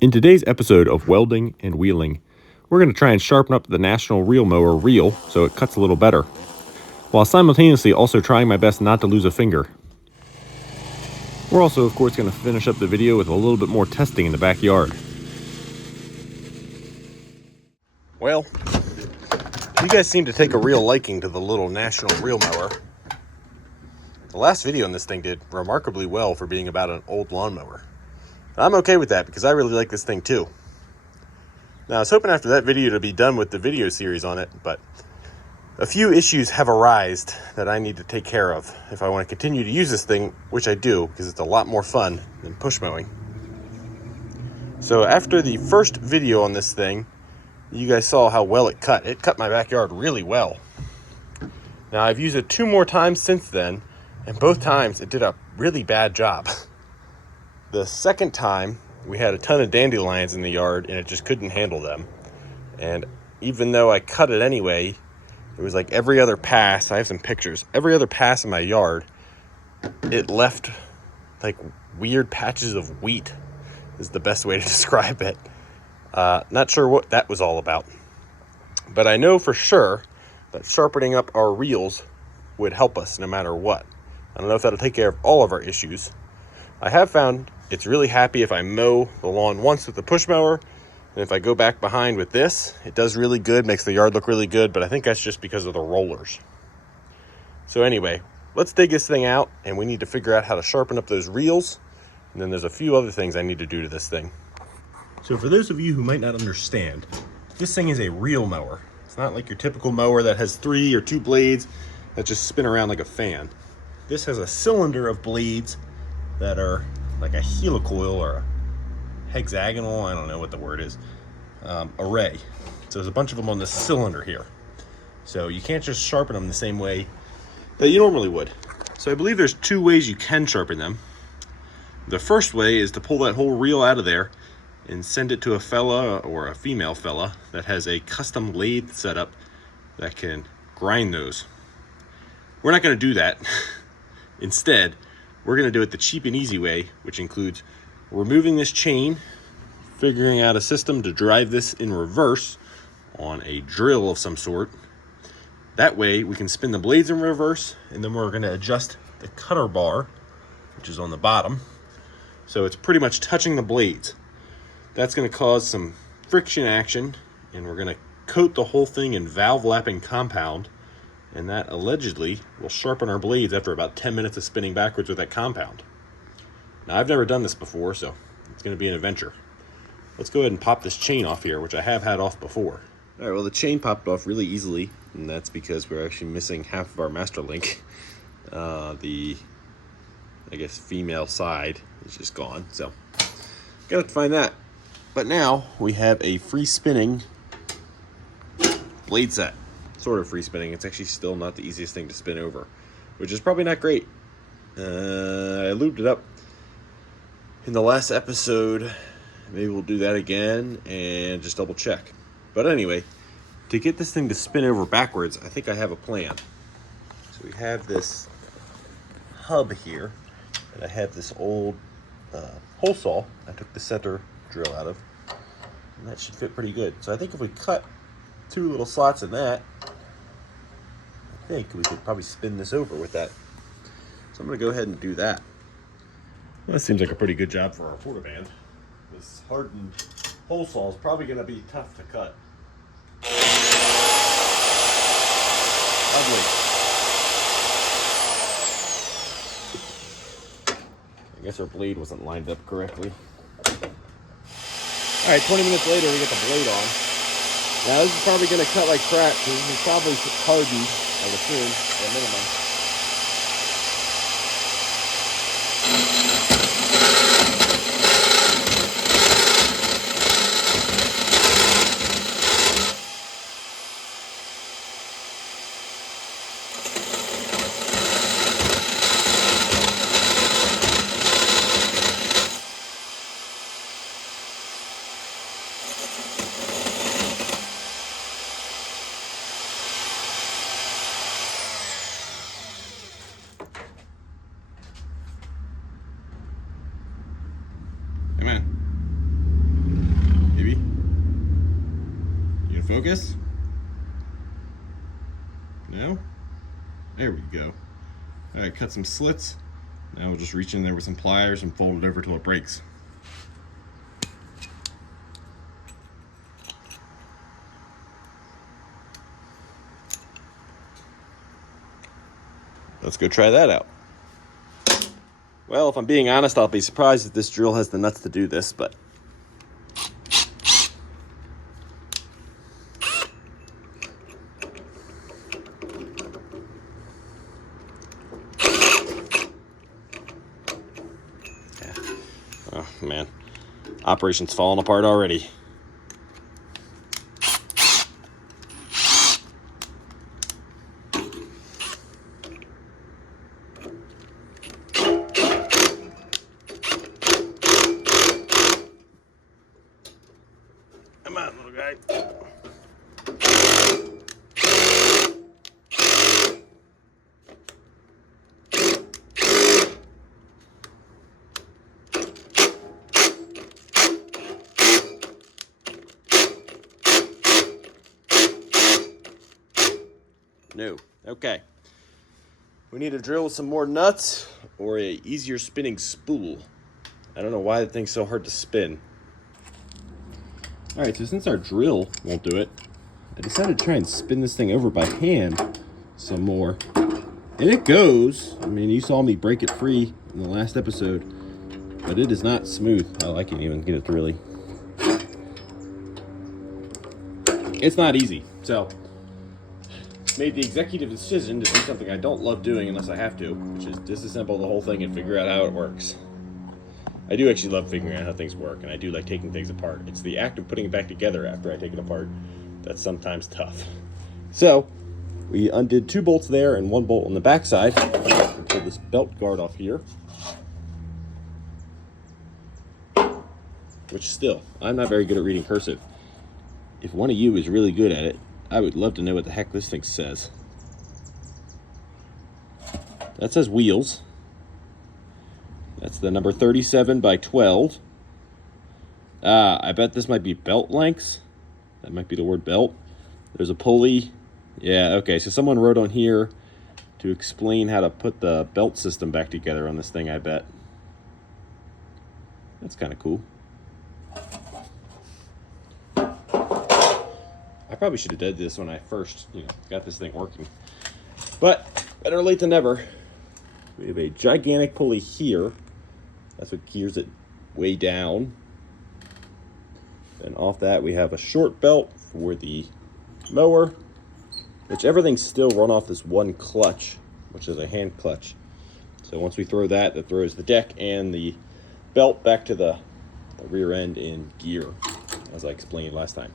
In today's episode of Welding and Wheeling, we're going to try and sharpen up the National Reel Mower reel so it cuts a little better, while simultaneously also trying my best not to lose a finger. We're also, of course, going to finish up the video with a little bit more testing in the backyard. Well, you guys seem to take a real liking to the little National Reel Mower. The last video on this thing did remarkably well for being about an old lawnmower. I'm okay with that because I really like this thing too. Now, I was hoping after that video to be done with the video series on it, but a few issues have arisen that I need to take care of if I want to continue to use this thing, which I do because it's a lot more fun than push mowing. So after the first video on this thing, you guys saw how well it cut. It cut my backyard really well. Now, I've used it 2 more times since then, and both times it did a really bad job. The second time, we had a ton of dandelions in the yard, and it just couldn't handle them. And even though I cut it anyway, it was like every other pass. I have some pictures. Every other pass in my yard, it left like weird patches of wheat, is the best way to describe it. Not sure what that was all about. But I know for sure that sharpening up our reels would help us no matter what. I don't know if that'll take care of all of our issues. I have found it's really happy if I mow the lawn once with the push mower, and if I go back behind with this, it does really good, makes the yard look really good, but I think that's just because of the rollers. So anyway, let's dig this thing out, and we need to figure out how to sharpen up those reels, and then there's a few other things I need to do to this thing. So for those of you who might not understand, this thing is a reel mower. It's not like your typical mower that has 3 or 2 blades that just spin around like a fan. This has a cylinder of blades that are like a helicoil or a hexagonal, I don't know what the word is, array. So there's a bunch of them on this cylinder here. So you can't just sharpen them the same way that you normally would. So I believe there's 2 ways you can sharpen them. The first way is to pull that whole reel out of there and send it to a fella or a female fella that has a custom lathe setup that can grind those. We're not going to do that. Instead, we're going to do it the cheap and easy way, which includes removing this chain, figuring out a system to drive this in reverse on a drill of some sort. That way we can spin the blades in reverse, and then we're going to adjust the cutter bar, which is on the bottom, so it's pretty much touching the blades. That's going to cause some friction action, and we're going to coat the whole thing in valve lapping compound, and that allegedly will sharpen our blades after about 10 minutes of spinning backwards with that compound. Now, I've never done this before, so it's going to be an adventure. Let's go ahead and pop this chain off here, which I have had off before. All right, well, the chain popped off really easily, and that's because we're actually missing half of our master link. The, I guess, female side is just gone, so gotta find that. But now we have a free spinning blade set. Sort of free spinning. It's actually still not the easiest thing to spin over, which is probably not great. I lubed it up in the last episode. Maybe we'll do that again and just double check. But anyway, to get this thing to spin over backwards, I think I have a plan. So we have this hub here, and I have this old hole saw I took the center drill out of, and that should fit pretty good. So I think if we cut 2 little slots in that, I think we could probably spin this over with that. So I'm going to go ahead and do that. Well, that seems like a pretty good job for our portaband. This hardened hole saw is probably going to be tough to cut. Ugly. I guess our blade wasn't lined up correctly. All right, 20 minutes later, we get the blade on. Now, this is probably going to cut like crap, so this is probably hardened, I would assume, at a minimum. focus? No? There we go. All right, cut some slits. Now we'll just reach in there with some pliers and fold it over till it breaks. Let's go try that out. Well, if I'm being honest, I'll be surprised if this drill has the nuts to do this, but yeah. Oh man, operation's falling apart already. Come on, little guy. No. Okay. We need to drill with some more nuts or a easier spinning spool. I don't know why the thing's so hard to spin. All right, so since our drill won't do it, I decided to try and spin this thing over by hand some more. And it goes. I mean, you saw me break it free in the last episode, but it is not smooth. I can't even get it to really. It's not easy. So, made the executive decision to do something I don't love doing unless I have to, which is disassemble the whole thing and figure out how it works. I do actually love figuring out how things work, and I do like taking things apart. It's the act of putting it back together after I take it apart that's sometimes tough. So, we undid 2 bolts there and 1 bolt on the backside. Pull this belt guard off here. Which still, I'm not very good at reading cursive. If one of you is really good at it, I would love to know what the heck this thing says. That says wheels. That's the number 37 by 12. I bet this might be belt lengths. That might be the word belt. There's a pulley. Yeah, okay, so someone wrote on here to explain how to put the belt system back together on this thing, I bet. That's kind of cool. I probably should have done this when I first, got this thing working. But better late than never. We have a gigantic pulley here. That's what gears it way down. And off that we have a short belt for the mower, which everything's still run off this one clutch, which is a hand clutch. So once we throw that, that throws the deck and the belt back to the rear end in gear, as I explained last time.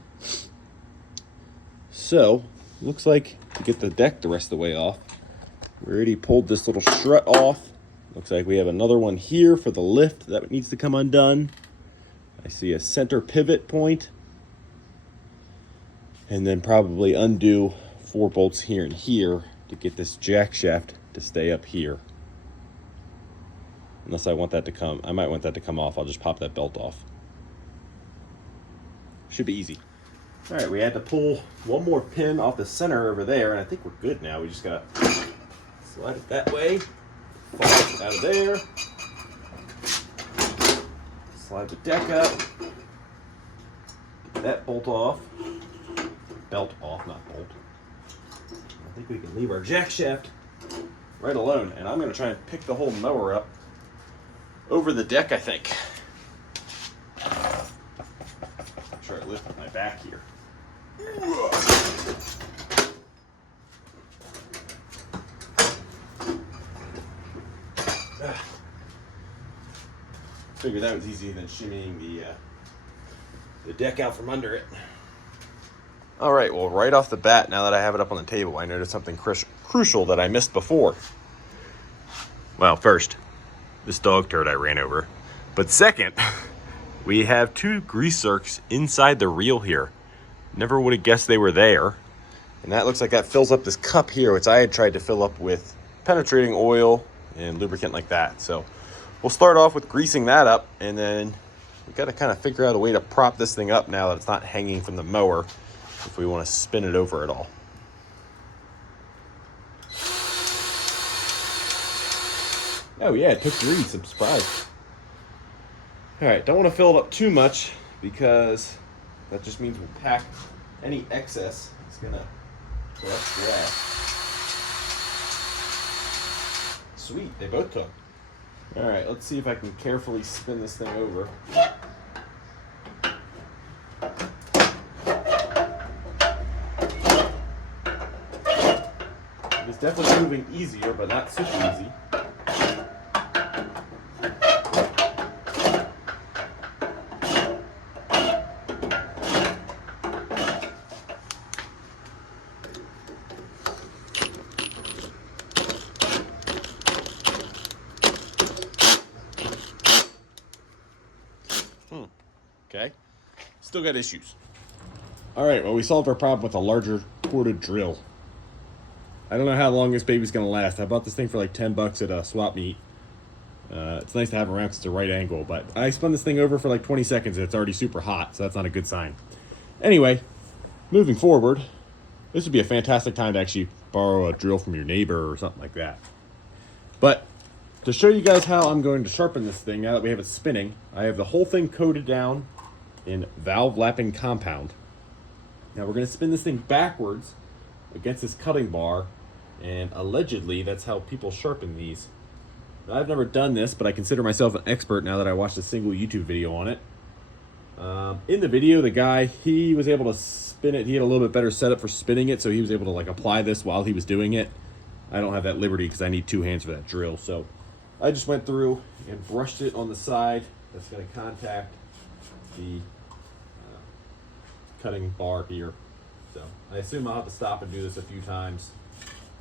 So, looks like to get the deck the rest of the way off, we already pulled this little strut off. Looks like we have another one here for the lift that needs to come undone. I see a center pivot point. And then probably undo 4 bolts here and here to get this jack shaft to stay up here. Unless I want that to come, I might want that to come off. I'll just pop that belt off. Should be easy. All right, we had to pull 1 more pin off the center over there, and I think we're good now. We just gotta slide it that way, fall it out of there, slide the deck up, get that bolt off, belt off, not bolt. I think we can leave our jack shaft right alone, and I'm gonna try and pick the whole mower up over the deck, I think. Try to lift my back here. Figured that was easier than shimmying the deck out from under it. All right, well, right off the bat, now that I have it up on the table, I noticed something crucial that I missed before. Well, first, this dog turd I ran over. But second, we have 2 grease zerks inside the reel here. Never would have guessed they were there. And that looks like that fills up this cup here, which I had tried to fill up with penetrating oil and lubricant like that. So we'll start off with greasing that up, and then we got to kind of figure out a way to prop this thing up now that it's not hanging from the mower. if we want to spin it over at all. Oh yeah, it took 3. I'm surprised. All right, don't want to fill it up too much because that just means we'll pack any excess. It's gonna collect grass. Sweet, they both took. All right, let's see if I can carefully spin this thing over. It's definitely moving easier, but not super easy. Okay, still got issues. All right, well, we solved our problem with a larger corded drill. I don't know how long this baby's gonna last. I bought this thing for like $10 at a swap meet. It's nice to have around because it's a right angle, but I spun this thing over for like 20 seconds and it's already super hot, so that's not a good sign. Anyway, moving forward, this would be a fantastic time to actually borrow a drill from your neighbor or something like that. But to show you guys how I'm going to sharpen this thing now that we have it spinning, I have the whole thing coated down in valve lapping compound. Now we're going to spin this thing backwards against this cutting bar, and allegedly that's how people sharpen these. Now, I've never done this, but I consider myself an expert now that I watched a single YouTube video on it. In the video, the guy, he was able to spin it. He had a little bit better setup for spinning it, so he was able to like apply this while he was doing it. I don't have that liberty because I need 2 hands for that drill, so I just went through and brushed it on the side that's going to contact the cutting bar here. So I assume I'll have to stop and do this a few times,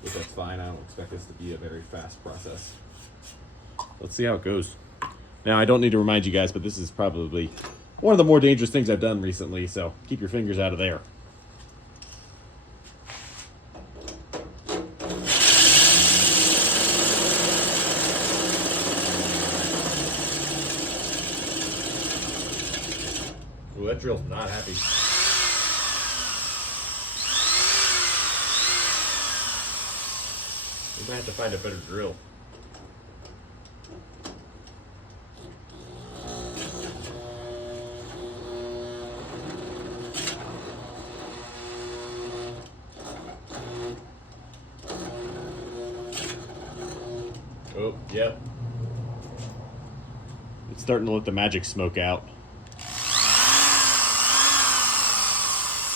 but that's fine. I don't expect this to be a very fast process. Let's see how it goes. Now, I don't need to remind you guys, but this is probably one of the more dangerous things I've done recently, so keep your fingers out of there. Ooh, that drill's not happy. We might have to find a better drill. Oh, yep. It's starting to let the magic smoke out.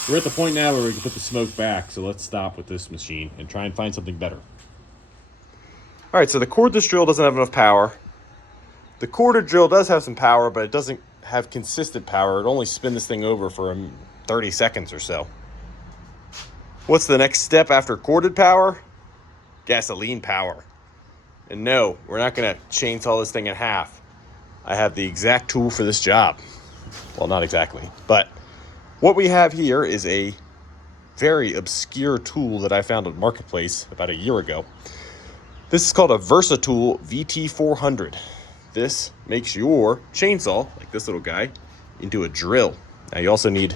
We're at the point now where we can put the smoke back, so let's stop with this machine and try and find something better. All right, so the cordless drill doesn't have enough power. The corded drill does have some power, but it doesn't have consistent power. It only spins this thing over for 30 seconds or so. What's the next step after corded power? Gasoline power. And no, we're not gonna chainsaw this thing in half. I have the exact tool for this job. Well, not exactly, but what we have here is a very obscure tool that I found on Marketplace about a year ago. This is called a Versatool VT400. This makes your chainsaw, like this little guy, into a drill. Now you also need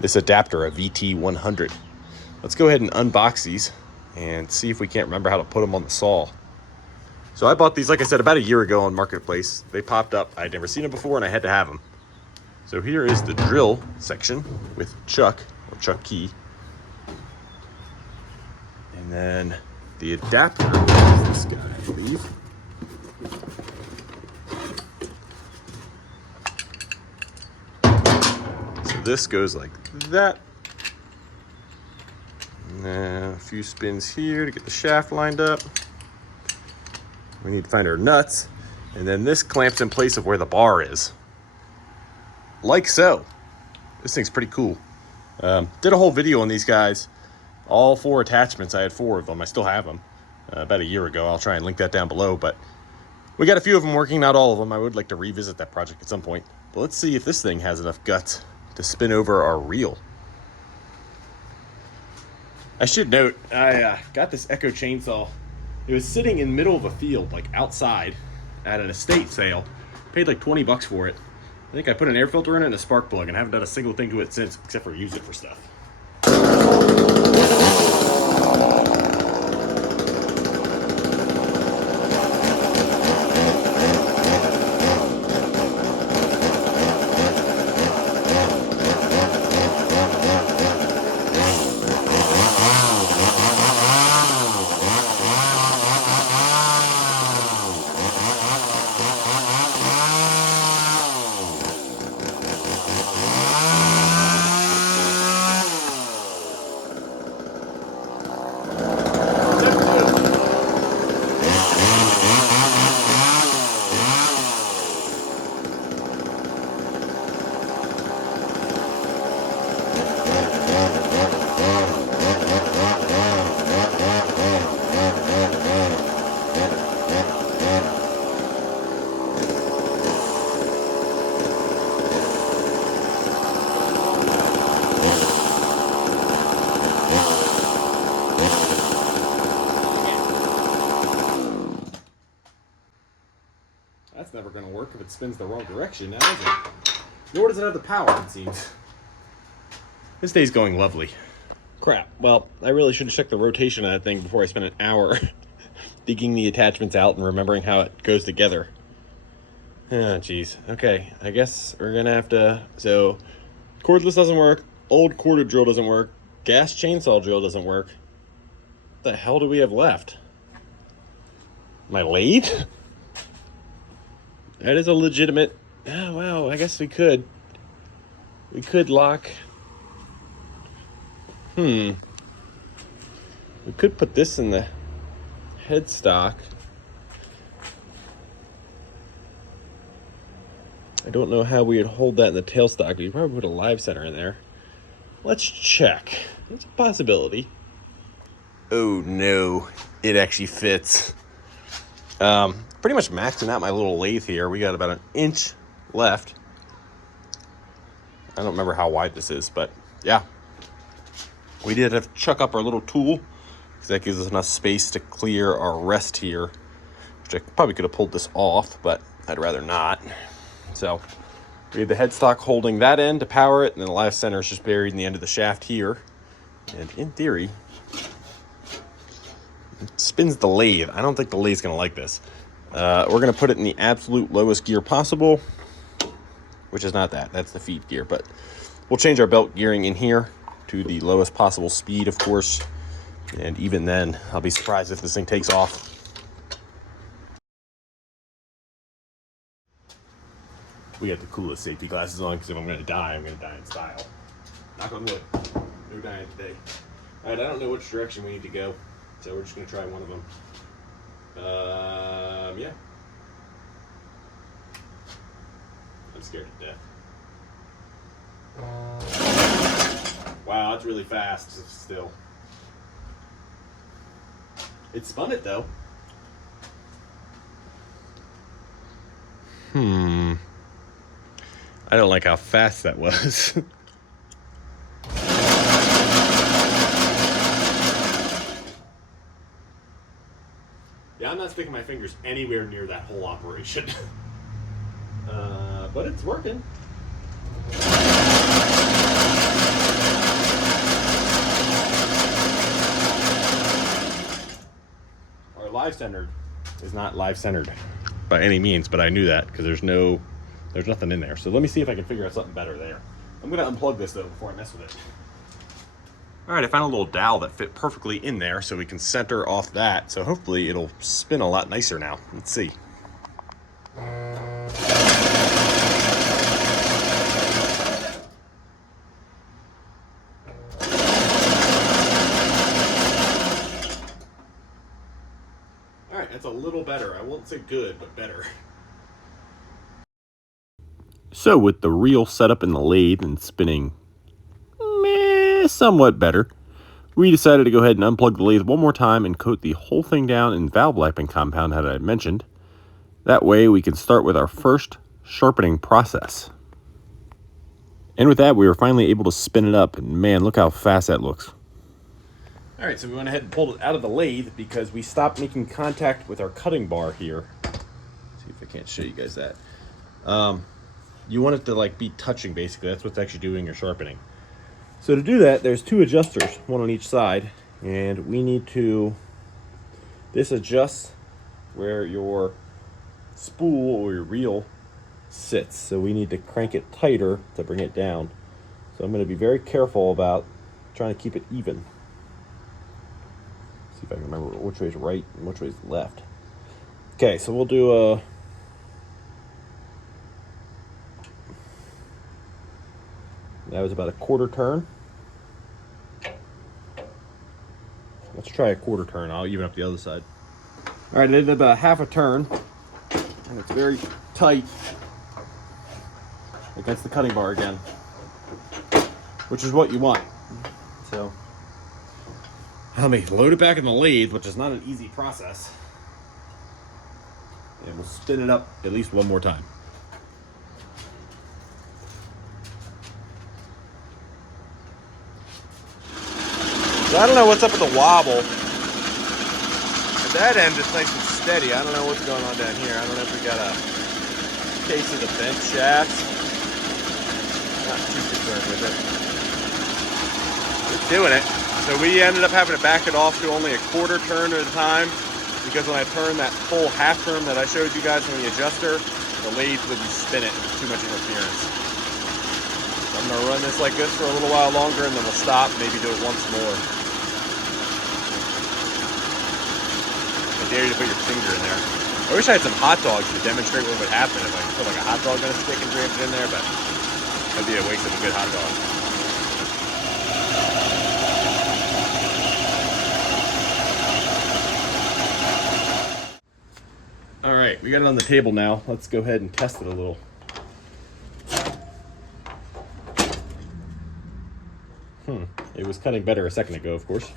this adapter, a VT100. Let's go ahead and unbox these and see if we can't remember how to put them on the saw. So I bought these, like I said, about a year ago on Marketplace. They popped up. I'd never seen them before and I had to have them. So here is the drill section with Chuck, or Chuck Key. And then the adapter is this guy, I believe. So this goes like that. And then a few spins here to get the shaft lined up. We need to find our nuts. And then this clamps in place of where the bar is. Like so. This thing's pretty cool. Did a whole video on these guys. All 4 attachments. I had 4 of them. I still have them. About a year ago. I'll try and link that down below. But we got a few of them working, not all of them. I would like to revisit that project at some point. But let's see if this thing has enough guts to spin over our reel. I should note, I got this Echo chainsaw. It was sitting in the middle of a field, like outside, at an estate sale. Paid like 20 bucks for it. I think I put an air filter in it and a spark plug, and I haven't done a single thing to it since, except for use it for stuff. it spins the wrong direction now, does it? Nor does it have the power, it seems. This day's going lovely. Crap. Well, I really should have checked the rotation of that thing before I spent an hour digging the attachments out and remembering how it goes together. Ah, jeez. Okay, I guess we're gonna have to... So, cordless doesn't work. Old corded drill doesn't work. Gas chainsaw drill doesn't work. What the hell do we have left? My lathe? That is a legitimate... Oh, wow, I guess we could. We could lock... We could put this in the headstock. I don't know how we would hold that in the tailstock. We probably put a live center in there. Let's check. It's a possibility. Oh no, it actually fits. Pretty much maxing out my little lathe here. We got about an inch left. I don't remember how wide this is, but yeah. We did have to chuck up our little tool because that gives us enough space to clear our rest here, which I probably could have pulled this off, but I'd rather not. So we have the headstock holding that end to power it, and then the live center is just buried in the end of the shaft here. And in theory, it spins the lathe. I don't think the lathe's going to like this. We're going to put it in the absolute lowest gear possible, which is not that. That's the feed gear, but we'll change our belt gearing in here to the lowest possible speed, of course. And even then, I'll be surprised if this thing takes off. We got the coolest safety glasses on because if I'm going to die in style. Knock on wood. No dying today. All right, I don't know which direction we need to go, so we're just going to try one of them. Yeah. I'm scared to death. Wow, that's really fast still. It spun it though. I don't like how fast that was. Yeah, I'm not sticking my fingers anywhere near that whole operation. But it's working. Our live centered is not live centered by any means, but I knew that because there's nothing in there. So let me see if I can figure out something better there. I'm going to unplug this though before I mess with it. All right, I found a little dowel that fit perfectly in there so we can center off that. So hopefully it'll spin a lot nicer now. Let's see. All right, that's a little better. I won't say good, but better. So with the reel set up in the lathe and spinning somewhat better, we decided to go ahead and unplug the lathe one more time and coat the whole thing down in valve lapping compound that I mentioned. That way we can start with our first sharpening process. And with that, we were finally able to spin it up, and man, look how fast that looks. All right, so we went ahead and pulled it out of the lathe because we stopped making contact with our cutting bar here. Let's see if I can't show you guys that. You want it to like be touching, basically. That's what's actually doing your sharpening. So to do that, there's two adjusters, one on each side, and we need to, this adjusts where your spool or your reel sits. So we need to crank it tighter to bring it down. So I'm going to be very careful about trying to keep it even. See if I can remember which way is right and which way is left. Okay, so we'll do that was about a quarter turn. Let's try a quarter turn. I'll even up the other side. All right, I did about half a turn, and it's very tight against the cutting bar again, which is what you want. So let me load it back in the lathe, which is not an easy process, and we'll spin it up at least one more time. So I don't know what's up with the wobble. At that end, it's nice and steady. I don't know what's going on down here. I don't know if we got a case of the bent shafts. Not too concerned with it. It's doing it. So we ended up having to back it off to only a quarter turn at a time, because when I turned that full half turn that I showed you guys from the adjuster, the lathe wouldn't spin it. It was too much interference. So I'm gonna run this like this for a little while longer, and then we'll stop, maybe do it once more. I dare you to put your finger in there. I wish I had some hot dogs to demonstrate what would happen if I put like a hot dog on a stick and jammed it in there, but that'd be a waste of a good hot dog. All right, we got it on the table now. Let's go ahead and test it a little. It was cutting better a second ago, of course.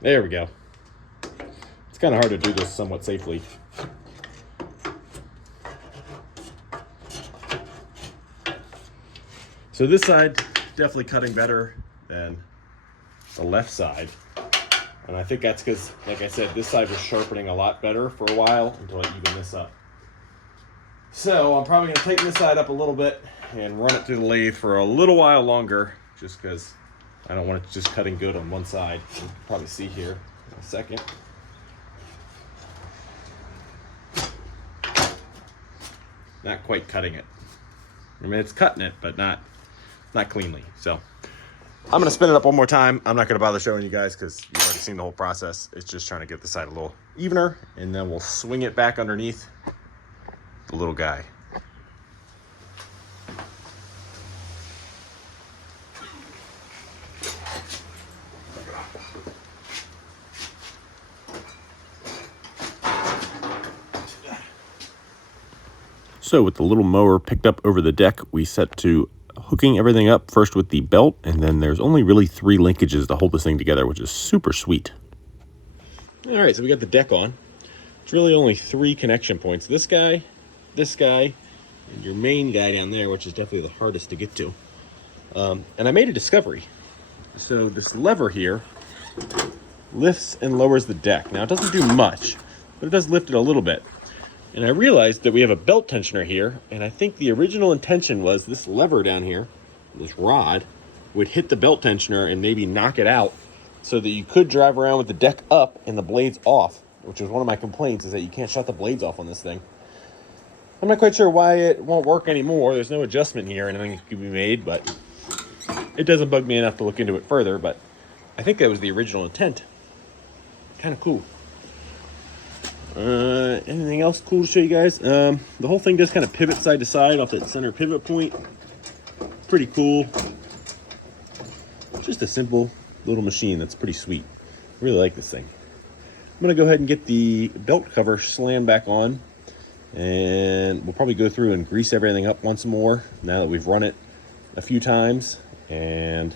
There we go. It's kind of hard to do this somewhat safely. So this side, definitely cutting better than the left side. And I think that's because, like I said, this side was sharpening a lot better for a while until I evened this up. So I'm probably going to tighten this side up a little bit and run it through the lathe for a little while longer, just because I don't want it just cutting good on one side. You can probably see here in a second. Not quite cutting it. I mean, it's cutting it, but not cleanly. So I'm gonna spin it up one more time. I'm not gonna bother showing you guys because you've already seen the whole process. It's just trying to get the side a little evener, and then we'll swing it back underneath the little guy. So with the little mower picked up over the deck, we set to hooking everything up first with the belt, and then there's only really 3 linkages to hold this thing together, which is super sweet. All right, so we got the deck on. It's really only 3 connection points. This guy, and your main guy down there, which is definitely the hardest to get to. And I made a discovery. So this lever here lifts and lowers the deck. Now it doesn't do much, but it does lift it a little bit. And I realized that we have a belt tensioner here, and I think the original intention was this lever down here, this rod, would hit the belt tensioner and maybe knock it out so that you could drive around with the deck up and the blades off, which is one of my complaints, is that you can't shut the blades off on this thing. I'm not quite sure why it won't work anymore. There's no adjustment here, anything can be made, but it doesn't bug me enough to look into it further, but I think that was the original intent. Kind of cool. Anything else cool to show you guys? The whole thing does kind of pivot side to side off that center pivot point. Pretty cool. Just a simple little machine that's pretty sweet. I really like this thing. I'm gonna go ahead and get the belt cover slammed back on, and we'll probably go through and grease everything up once more now that we've run it a few times, and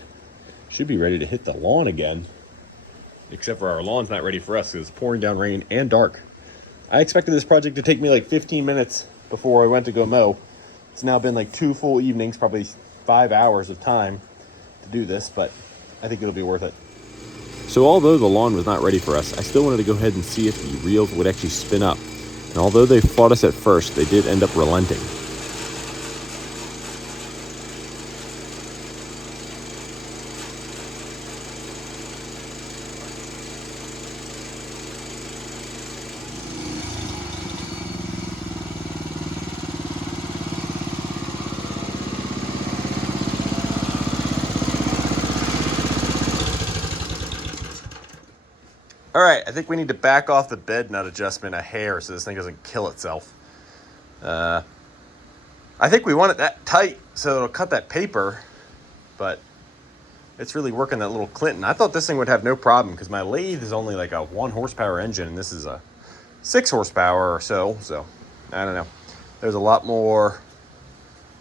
should be ready to hit the lawn again. Except for our lawn's not ready for us because it's pouring down rain and dark. I expected this project to take me like 15 minutes before I went to go mow. It's now been like 2 full evenings, probably 5 hours of time to do this, but I think it'll be worth it. So although the lawn was not ready for us, I still wanted to go ahead and see if the reels would actually spin up. And although they fought us at first, they did end up relenting. All right, I think we need to back off the bed nut adjustment a hair so this thing doesn't kill itself. I think we want it that tight so it'll cut that paper, but it's really working that little Clinton. I thought this thing would have no problem because my lathe is only like a 1 horsepower engine and this is a 6 horsepower or so, I don't know. There's a lot more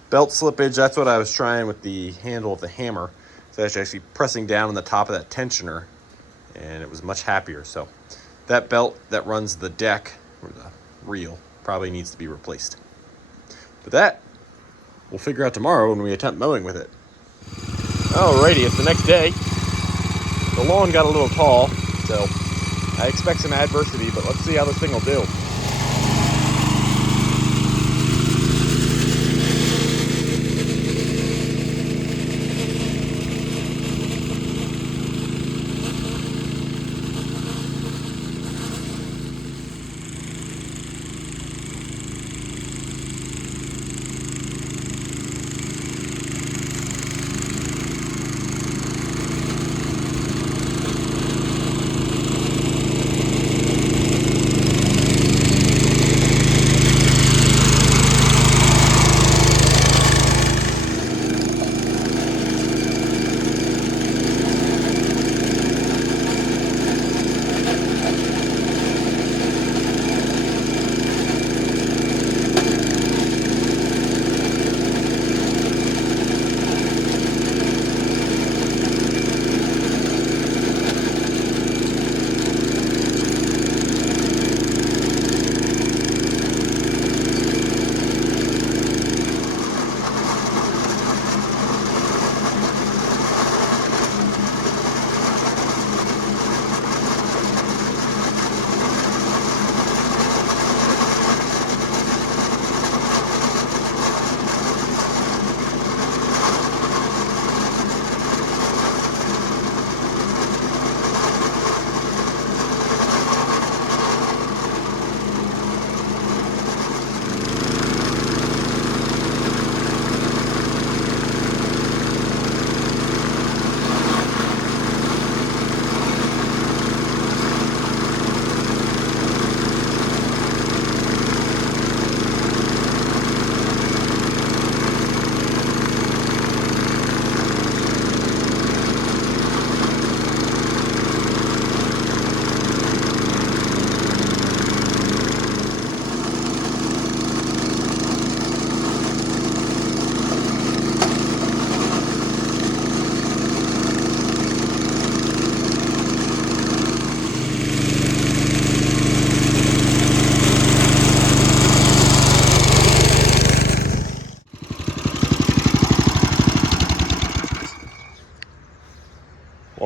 belt slippage. That's what I was trying with the handle of the hammer. So that's actually pressing down on the top of that tensioner, and it was much happier. So that belt that runs the deck, or the reel, probably needs to be replaced. But that, we'll figure out tomorrow when we attempt mowing with it. Alrighty, it's the next day. The lawn got a little tall, so I expect some adversity, but let's see how this thing will do.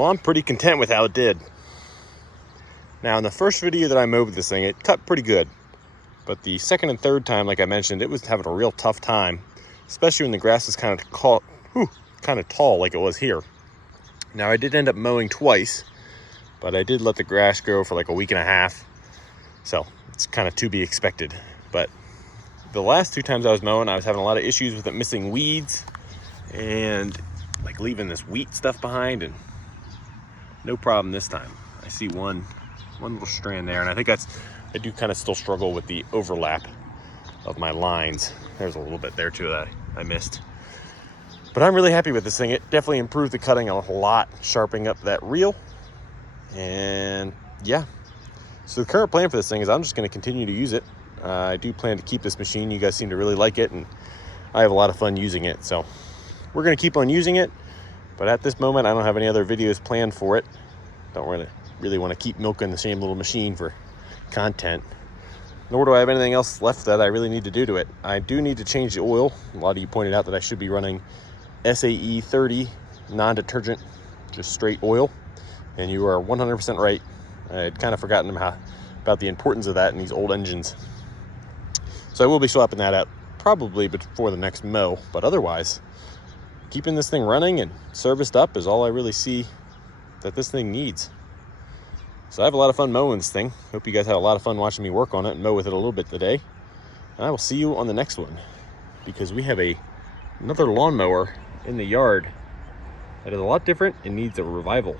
Well, I'm pretty content with how it did. Now, in the first video that I mowed with this thing, it cut pretty good. But the second and third time, like I mentioned, it was having a real tough time, especially when the grass was kind of tall like it was here. Now, I did end up mowing twice, but I did let the grass grow for like a week and a half. So it's kind of to be expected. But the last 2 times I was mowing, I was having a lot of issues with it missing weeds and like leaving this wheat stuff behind, and no problem this time. I see one little strand there, and I think I do kind of still struggle with the overlap of my lines. There's a little bit there too that I missed. But I'm really happy with this thing. It definitely improved the cutting a lot, sharpening up that reel. And yeah, so the current plan for this thing is I'm just going to continue to use it. I do plan to keep this machine. You guys seem to really like it, and I have a lot of fun using it. So we're going to keep on using it. But at this moment, I don't have any other videos planned for it. Don't really want to keep milking the same little machine for content. Nor do I have anything else left that I really need to do to it. I do need to change the oil. A lot of you pointed out that I should be running SAE 30 non-detergent, just straight oil. And you are 100% right. I had kind of forgotten about the importance of that in these old engines. So I will be swapping that out probably before the next mow. But otherwise, keeping this thing running and serviced up is all I really see that this thing needs. So I have a lot of fun mowing this thing. Hope you guys had a lot of fun watching me work on it and mow with it a little bit today. And I will see you on the next one, because we have another lawnmower in the yard that is a lot different and needs a revival.